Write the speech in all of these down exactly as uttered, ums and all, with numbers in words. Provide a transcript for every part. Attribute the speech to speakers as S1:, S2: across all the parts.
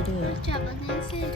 S1: ดื้อ
S2: จับอันนี้สิ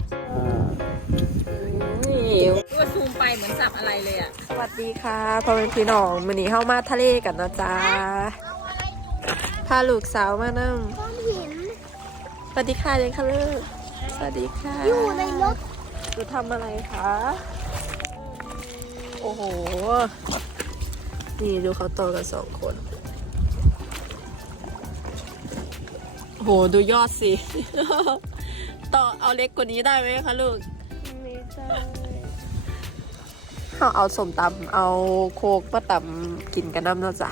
S1: ตัวซูมไปเหมือนสับอะไรเลยอ่ะสวัสดีค่ะพ่อแม่พี่น้องมื้อนี้เข้ามาทะเลกันนะจ๊ะพาลูกสาวมานั่ง
S2: ก้อนหิน
S1: สวัสดีค่ะยังคะลูกสวัสดีค่ะ
S2: อยู่ในรถ
S1: หนูทำอะไรคะโอ้โหนี่ดูเขาโตกันสองคนโหดูยอดสิ ต่อเอาเล็กกว่านี้ได้ไหมคะลูก
S2: ไม่ได้
S1: เอาเอาสมตำเอาโคกมาตำกินกันน้ำเนาะจ้ะ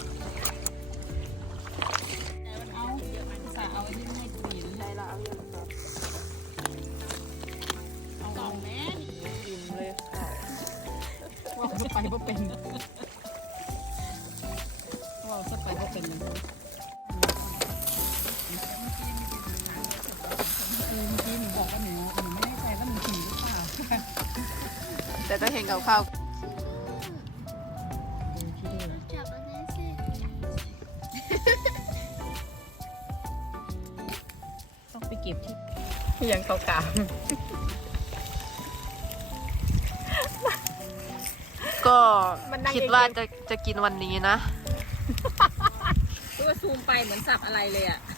S1: เอาเยอะมันจะเอาที่ไม่ตุยได้ละเอาเยอะครับเอาเอาแม่อิ่มเลยค่ะว่าจะไปก็เป็นว่าจะไปก็เป็นเลยแต่ต้องเห็นกับข้าว
S2: จับอันนี้สิ
S1: ต้องไปเก็บที่ที่ยังเขากามก็คิดว่าจะจะกินวันนี้นะตัวซูมไปเหมือนสับอะไรเลยอ่ะ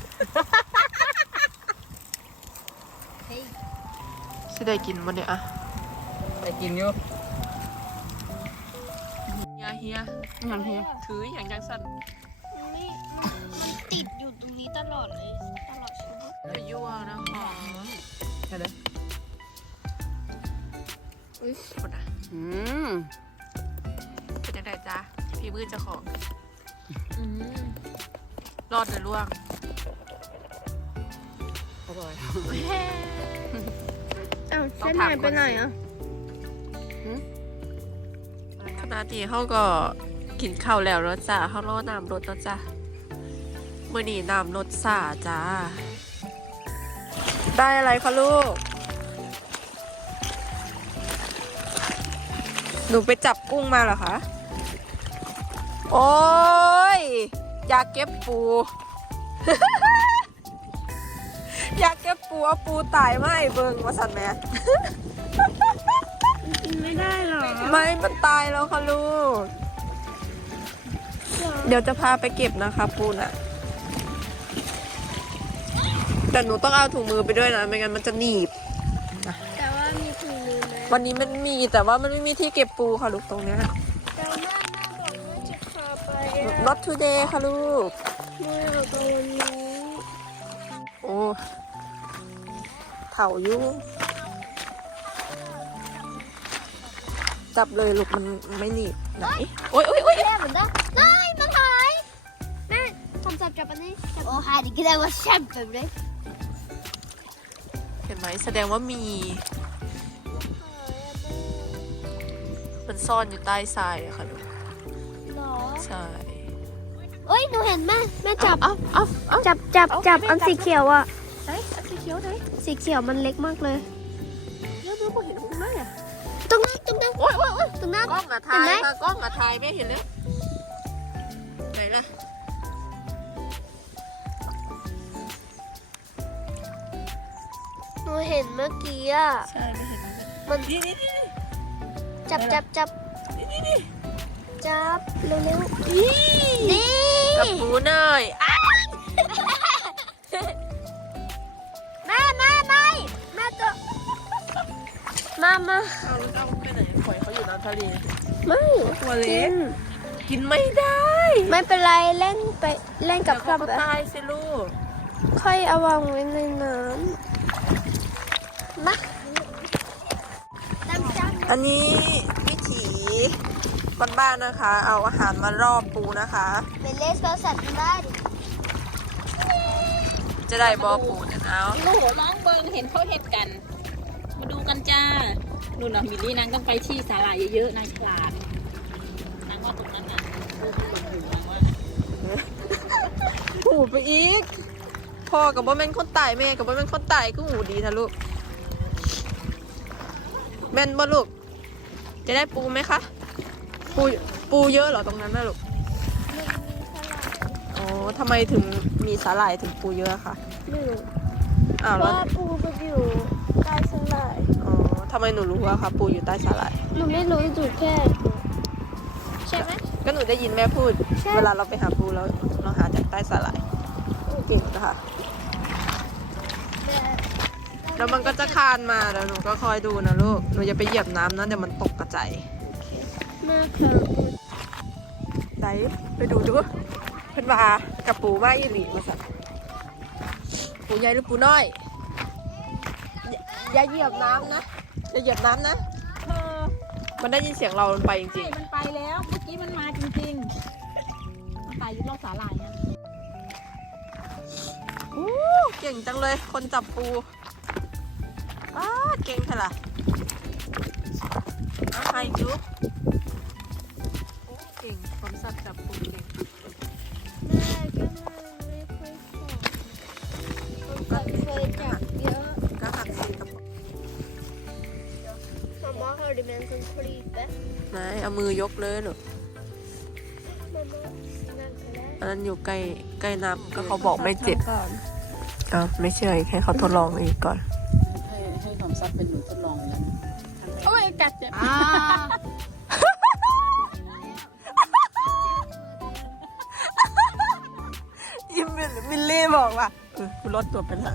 S1: สิได้กินวันนี้อ่ะได้กินอยู่เฮียเฮียอย่างเฮียถืออย่างจังสัน
S2: นี่มันติดอยู่ตรงนี้ตลอดเลยตลอดชีวิต
S1: ไปยั่วนะหอมใช่เลยอุ้ยปวดอ่ะอืมเป็นยังไงจ๊ะพี่มือจะของอืมรอดเลยล่วงอร่อย
S2: อ้าวเส้นหายไปไหนอ่ะ
S1: ขณะที่เขาก็กินข้าวแล้วแล้วจ้าเขารอน้ำรถแล้วจ้าเมื่อนี้น้ำรถสาจ้าได้อะไรคะลูกหนูไปจับกุ้งมาเหรอคะโอ้ยอยากเก็บปู อยากเก็บปูเอาปูตายไม่เบิ่งมาสั่นแม่
S2: กินไม่ได้หรอ
S1: ไม่มันตายแล้วค่ะลูกเดี๋ยวจะพาไปเก็บนะคะปูน่ะแต่หนูต้องเอาถุงมือไปด้วยนะไม่งั้นมันจะหนีบ
S2: แต่ว่ามีถุงมือไหม
S1: วันนี้มันมีแต่ว่ามันไม่มีที่เก็บปูค่ะลูกตรงเนี้ย
S2: แต่แม่แม่บอกว่าจะพาไปอะ
S1: not today ค่ะลูก
S2: แม่บอกว่าวันนี้
S1: โอ้เถาอยู่จับเลยลูกมันไม่หนีบไหนโอ้ยโอ้ยโอ้ย
S2: แม่เหมือนกันนายมันหายแม่ทำจับจับอันนี้โอ้หายดิกินได้ว่าแซ่บแบบเลย
S1: เห็นไหมแสดงว่ามีมันซ่อนอยู่ใต้ทรายอะค่ะลูก
S2: หรอ
S1: ใช่
S2: เอ้ยหนูเห็นแม่แม่จับ
S1: เอาเอาเอา
S2: จับจับ
S1: เอา
S2: จับ
S1: ไม่
S2: อัน
S1: จับ
S2: สีเขียวอ่ะ
S1: ไหนอันสีเขียวไหน
S2: สีเขียวมันเล็กมากเลย
S1: เดี๋ยวเดี๋ยวเห็นตรงไหนอะ
S2: ตรงนั้นตรงนั้น
S1: โอ้ยโอ้ยโอ้ย
S2: ตรงนั้น
S1: กล้องอะ
S2: เห็
S1: ถ่าน ย
S2: ไหม
S1: ค่ะกล้องอะถ่ายไม่เห็นเลยไหนล่ะ
S2: หนูเห็นเมื่อกี้อ่ะ
S1: ใช่ไม่เห็น
S2: มัน
S1: นี่นี่นี่
S2: จับจับจับ
S1: นี่นี่นี่
S2: จับเร็ว
S1: นี่
S2: ๆนี่
S1: กับปูเนยอ่ะ
S2: แม่แม่ไม่แม่จะมามา
S1: เอาเอาไปไหนปล่อยเขาอยู่น้ำทะเล
S2: ไม่
S1: ตัวเล็กกินไม่ได้
S2: ไม่เป็นไรเล่นไปเล่นกับ
S1: เดี๋ยว
S2: ข้า
S1: เขา
S2: ว
S1: ก็ตายสิลูก
S2: ค่อยเอาวางไว้ในน้ำมาจำจำ
S1: อันนี้วิถีบ้านๆนะคะ เอาอาหารมารอบปูนะคะ
S2: เป็นเลสเปลสัตว์บ้าน
S1: จะได้บอปูเนี่ยเอา
S3: โอ้โหน้องเบิงเห็นเขาเห็ดกัน มาดูกันจ้านู่นน่ะมิลลี่นางต้องไปที่สาหร่ายเยอะๆนางฉลาดนางว่าตรงนั้นน่ะโอ้โหนางว่า
S1: หูไปอีกพ่อกับบ่แม่นคนตายแม่กับบ่แม่นคนตายก็หูดีนะลูกแม่นบ่ลูกจะได้ปูไหมคะปูปูเยอะเหรอตรงนั้นนะลูกอ๋อทำไมถึงมีสาหร่ายถึงปูเยอะคะ
S2: ไม่รู้
S1: อ้าว
S2: เพ
S1: แล้ว
S2: ราะว่าปูมันอยู่ใต้สลาย
S1: อ๋อทำไมหนูรู้ว่าคะปูอยู่ใต้สาหร่าย
S2: หนูไม่รู้จุดแค่ใช่ไหม
S1: ก็หนูได้ยินแม่พูด
S2: ใช่
S1: เวลาเราไปหาปูแล้วเราหาจากใต้สาหร่ายเก่งนะคะ
S2: แต่
S1: แล้วมันก็จะคานมาแล้วหนูก็คอยดูนะลูก หนูอย่าไปเหยียบน้ำนะเดี๋ยวมันตกกระจาย
S2: แม่ค่ะ
S1: ไหนไปดูดูเพิ่นว่ากับปูมากอีหลีมาสักปูใหญ่หรือปูน้อยอย่าอย่าเหยียบน้ำนะอย่าเหยียบน้ำนะ
S3: เธอ
S1: มันได้ยินเสียงเรามันไปจริ
S3: ใช่
S1: ง
S3: มันไปแล้วเมื่อกี้มันมาจริงๆมันตายอยู่รอบสาหร่ายเนี่ย
S1: ๆอู้เก่งจังเลยคนจับปูอ้าเก่งเถอะล่ะเอาให้จุ๊บโอ้เก่งคนสัตว์จับปูเก่ง
S2: แม่ก็ไม่ค่อยสอนผมเคยจับเยอะ
S1: ก็หักสีกับ
S2: Mamma hörde mig en som kryper.
S1: ไหนเอามือยกเลยหนู
S2: Mamma snackade.
S1: อันนั้นอยู่ใกล้ใกล้น้ำก็เขาบอกไม่เจ็บ
S2: ก่อน
S1: อ้าวไม่เชื่ออีกให้เขาทดลองอีกก่อน
S3: ให้ให้ความซับเป็นหนูทดลองแล้วโอ้ยกัดเจ็บ
S1: ยิมมิลลี่บอกว่าเออกูลดตัวไปละ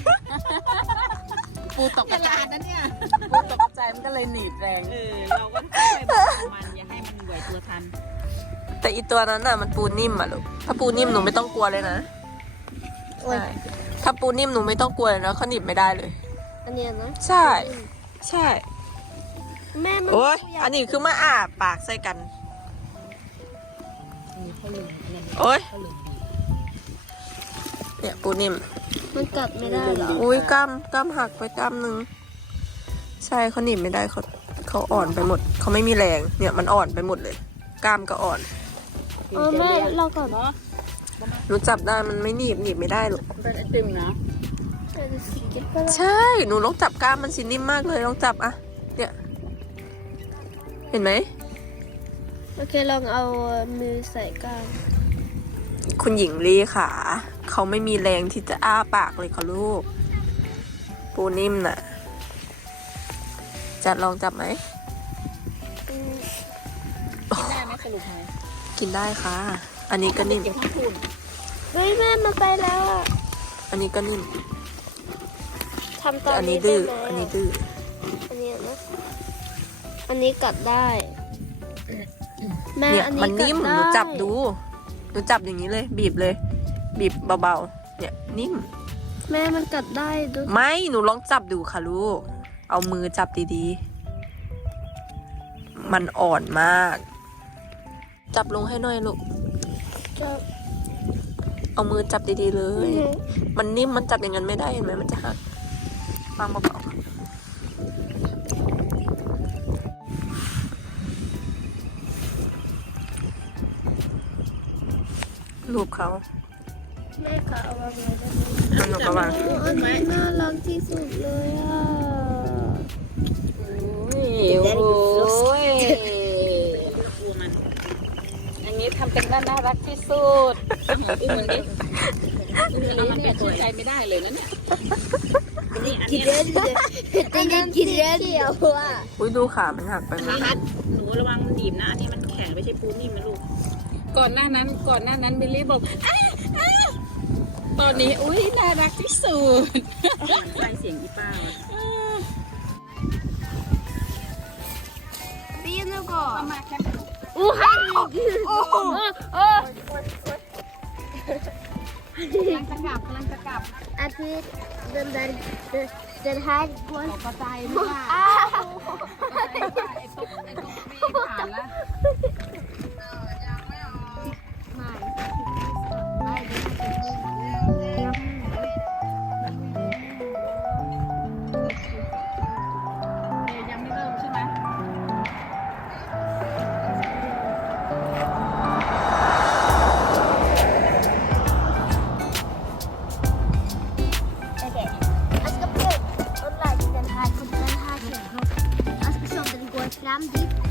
S3: ปูตกกระจายนะเนี่ยปูตกกระจายมันก็เลยหนีบแรงเออเราก็ค่อยๆบอกมันอย่าให้มันไหวตัวทัน
S1: แต่อีตัวนั้นน่ะมันปูนิ่มอ่ะลูกถ้าปูนิ่มหนูไม่ต้องกลัวเลยนะใช่ถ้าปูนิ่มหนูไม่ต้องกลัวเลยนะเขาหนีบไม่ได้เลย
S2: อันเนี้ยนะ
S1: ใช่ใช่
S2: แม่มัน
S1: โอ้ยอันนี้คือมาอาปากใส่กันโอ้ยเนี่ยปูนิ่ม
S2: มันกัดไม่ได้เหรอ
S1: อุ้ยกล้ามกล้ามหักไปกล้ามหนึ่งใช่เขาหนีบไม่ได้เขาเขาอ่อนไปหมดเขาไม่มีแรงเนี่ยมันอ่อนไปหมดเลยกล้ามก็อ่อน
S2: เออแม่เราก่อน
S3: เนาะ
S1: หนูจับได้มันไม่หนีบหนีบไม่ได้หรอก
S3: เป็นไอติมนะ
S2: เออสีเก็บก็ได้
S1: ใช่หนูลองจับกล้ามมันสินิ่มมากเลยลองจับอะเนี่ยเห็นไหม
S2: โอเคลองเอามือใส่กลาง
S1: คุณหญิงลีค่ะเขาไม่มีแรงที่จะอ้าปากเลยค่ะลูกปูนิ่มน่ะจะลองจับไหม
S2: อืม
S3: กินได้ไหมสรุปไหม
S1: กินได้ค่ะ อันนี้ก็นิ่ม
S3: เก็บทั้งคุณ
S2: เฮ้ยแม่มันไปแล้วอ่ะ
S1: อันนี้ก็นิ่ม
S2: ทำต
S1: แต่
S2: อน
S1: อัน
S2: นี้
S1: นี้
S2: ได้
S1: ดื้อ
S2: ไหม
S1: อันนี้ดื้อ
S2: อันเนี้ยนะอันนี้กัดได้แม่
S1: เนี่ย
S2: อันนี้
S1: มันนิ่ม
S2: กั
S1: หนู
S2: ได้
S1: จับดูหนูจับอย่างนี้เลย บีบเลย บีบเบาๆเนี่ยนิ่ม
S2: แม่มันกัดได้ดู
S1: ไม่หนูลองจับดูค่ะลูกเอามือจับดีๆมันอ่อนมาก จับลงให้หน่อยลูก
S2: จับ
S1: เอามือจับดีๆเลย มันนิ่มมันจับอย่างนั้นไม่ได้เห็นไหมมันจะหักวางเบาๆรูปเขา
S2: แม่ขาเอาวางไว้ได้ไหม
S1: อันหนูก็วาง
S2: โอ้อันนี้น่ารักที่สุดเลยอ่ะ
S3: โอ้ยดูมันอันนี้ทำเป็นน่ารักที่สุดอีเหมือนดิเอามันเป็นชื่อใจไม่ได้เลยนะเนี่ยนี่อัน
S2: กิน
S3: นี้
S2: เล่นเลยแต่ยังกินเล่นเดียวอ่ะ
S1: อุ้ยดูขามันหักไปไหม
S3: คัดหนูระวังมันหนีบนะอันนี้มันแข็งไม่ใช่ปูนิ่มนะลูกก่อนหน้านั้นก่อนหน้านั้นบิลลี่บอกอ้าอ้าตอนนี้อุ้ยน่ารักที่สุดใส่เสียงอีป้า
S2: Be något.
S3: มาแค่
S2: Åh herregud! Åh! Åh!
S3: กำลังจะกลับกำลังจะกลับ
S2: Att vi, den där, den, den här går...
S3: ตกกระจายไม่ว่า
S2: Ah!
S3: ไอ้ตุ๊กไอ้ตุ๊กไม่ผ่านละ ยังไม่เริ่มใช่ไหม
S2: Okej. Jag ska pröva och lägga den här på den här sidan. Jag ska se om den går fram dit.